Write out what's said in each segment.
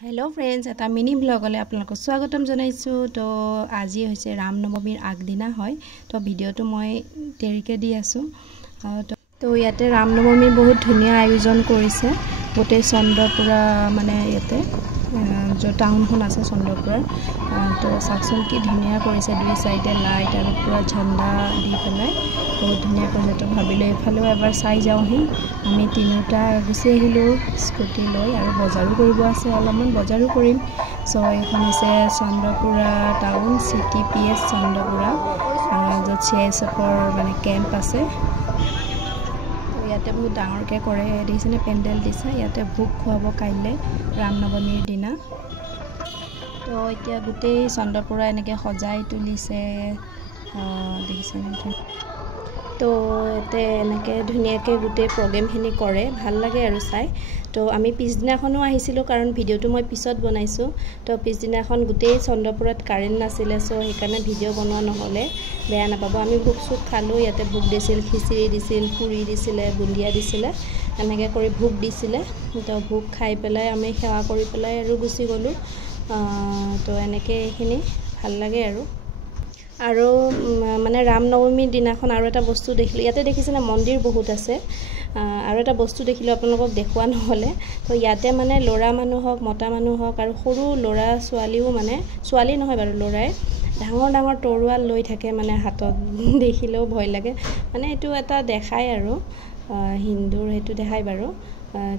hello friends এটা mini ব্লগলে আপোনাক স্বাগতম জনাইছো তো আজি হৈছে ৰামনৱমীৰ আগদিনা হয় তো ভিডিওটো মই দেৰিকে দি আছো তো ইয়াতে ৰামনৱমীৰ বহুত ধুনীয়া আয়োজন কৰিছে গোটেই চন্দ্ৰপুৰা মানে ইয়াতে जो टाउन আছে চন্দ্ৰপুৰ তো সাকচন কি ধুনীয়া কৰিছে দুই সাইডে লাইট আৰু পুৰা ঝাণ্ডা দি পেলাই বহুত ধুনীয়া কৰিছে তো ভাবিলে এফালেও এবাৰ চাই যাওঁহি আমি তিনিটা গুছি আহিলো স্কুটি লৈ আৰু বজাৰো কৰিব আছে অলপমান বজাৰো কৰিম সো এখন আছে চন্দ্ৰপুৰা টাউন CTPS চন্দ্ৰপুৰা য'ত CSFৰ মানে কেম্প আছে ইয়াতে বহুত ডাঙৰকে কৰে দিছেনে পেন্ডেল দিছে ইয়াতে ভোগ খুৱাব কাইলে ৰামনৱমীৰ দিনা তো এতিয়া গোটেই চন্দ্ৰপুৰা এনেকে সজাই তুলিছে দেখিছেনে তো এতে এনেকে ধুনীয়াকে গোটেই প্ৰগ্ৰামখিনি কৰে ভাল লাগে আৰু চাই তো আমি পিছদিনাখনো আহিছিলো কাৰণ ভিডিওটো মই পিছত বনাইছো তো পিছদিনাখন গোটেই চন্দ্ৰপুৰত কাৰেন্ট নাছিলে সো সেইকাৰণে ভিডিও বনোৱা নহলে বেয়া নাপাব আমি ভোগ সুখ খালো ইয়াতে ভোগ দিছিল খিচিৰি দিছিল পুৰি দিছিলে বুন্দিয়া দিছিলে এনেকে কৰি ভোগ দিছিলে তো ভোগ খাই পেলাই আমি সেৱা কৰি পেলাই আৰু গুছি গলো তো এনেকে এখিনি ভাল লাগে আৰু মানে ৰামনৱমীৰ দিনাখন আৰু এটা বস্তু দেখিলো ইয়াতে দেখিছেনে মন্দিৰ বহুত আছে আৰু এটা বস্তু দেখিলো আপোনালোকক দেখুৱা নহলে তো ইয়াতে মানে লৰা মানুহ হক মতা মানুহ হক আৰু সৰু লৰা ছোৱালীও মানে ছোৱালী নহয় বাৰু লৰাই ডাঙৰ ডাঙৰ তৰোৱাল লৈ থাকে মানে হাতত দেখিলেও ভয় লাগে মানে এটো এটা দেখাই আৰু হিন্দুৰ হেতু দেখাই বাৰু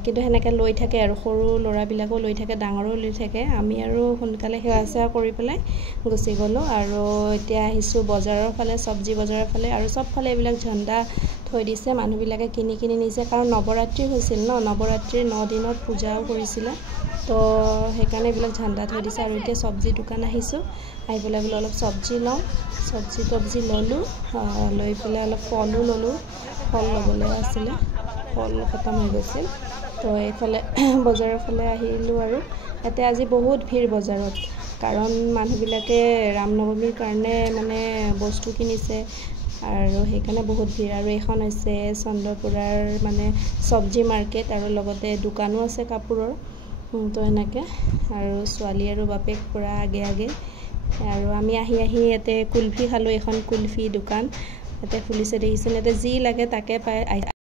কিন্তু হেনেকে লৈ থাকে আৰু সৰু লৰা বিলাকো লৈ থাকে ডাঙৰো লৈ থাকে আমি আৰু সোনকালে সেৱা কৰি পেলাই গুছি গলো আৰু এতিয়া আহিছো বজাৰৰ ফালে সবজি বজাৰৰ ফালে আৰু সব ফালে এইবিলাক ঝণ্ডা থৈ দিছে মানুহ বিলাকে কিনি নিছে কাৰণ নৱৰাত্ৰি হৈছিল ন নৱৰাত্ৰিৰ 9 দিনত পূজাও কৰিছিল তো হেকানে এইবিলাক ঝণ্ডা থৈ দিছে আৰু এতিয়া সবজি দোকান আহিছো আই পেলাই অলপ সবজি লওঁ সবজি ললো লৈ পেলাই অলপ ফলো ললো ফল লবলৈ আছিল ফল খতম হৈ গৈছিল তো এইফালে বজাৰৰ ফালে আহিলো আৰু এতে আজি বহুত ভিৰ বজাৰত কাৰণ মানুহবিলাকে ৰামনৱমীৰ কাৰণে মানে বস্তু কিনিছে আৰু হেকানে বহুত ভিৰ আৰু এখন হৈছে চন্দ্ৰপুৰাৰ মানে সবজি মাৰ্কেট আৰু লগতে দোকানো আছে কাপোৰৰ তো এনেকে আৰু ছোৱালী আৰু বাপেক পুৰা আগে আৰু আমি আহি এতে কুলফি খালো এখন কুলফি দোকান এতে খুলিছে দেখিছেনে এতে যি লাগে তাকে পায়